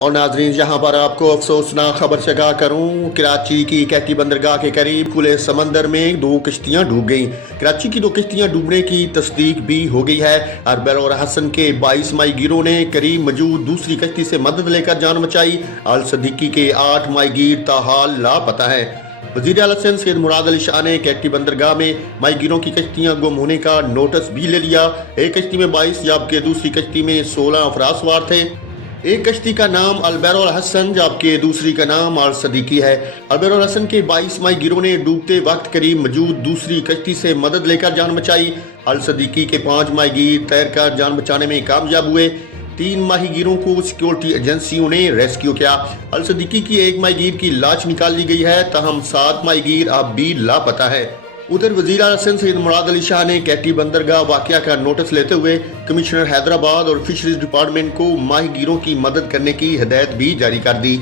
اور ناظرین یہاں پر آپ کو افسوسناک خبر سے آگاہ کروں، کراچی کی کیٹی بندرگاہ کے قریب کھلے سمندر میں 2 کشتیاں ڈوب گئیں۔ کراچی کی 2 کشتیاں ڈوبنے کی تصدیق بھی ہو گئی ہے۔ اربیل اور حسن کے 22 ماہی گیروں نے قریب موجود دوسری کشتی سے مدد لے کر جان بچائی۔ الصدیقی کے 8 ماہی گیر تاحال لاپتہ ہیں۔ وزیر اعلیٰ سندھ سید مراد علی شاہ نے کیٹی بندرگاہ میں ماہی گیروں کی کشتیاں گم ہونے کا نوٹس بھی لے لیا۔ ایک کشتی میں 22 جبکہ دوسری کشتی میں 16 افراد سوار تھے۔ ایک کشتی کا نام البیر الحسن جبکہ دوسری کا نام الصدیقی ہے۔ البیر الحسن کے 22 ماہی گیروں نے ڈوبتے وقت قریب موجود دوسری کشتی سے مدد لے کر جان بچائی۔ الصدیقی کے 5 ماہی گیر تیر کر جان بچانے میں کامیاب ہوئے۔ 3 ماہی گیروں کو سیکورٹی ایجنسیوں نے ریسکیو کیا۔ الصدیقی کی 1 ماہی گیر کی لاش نکال لی گئی ہے، تاہم 7 ماہی گیر اب بھی لاپتہ ہے۔ ادھر وزیر اعلیٰ سندھ سید مراد علی شاہ نے کیٹی بندرگاہ واقعہ کا نوٹس لیتے ہوئے کمشنر حیدرآباد اور فشریز ڈپارٹمنٹ کو ماہی گیروں کی مدد کرنے کی ہدایت بھی جاری کر دی۔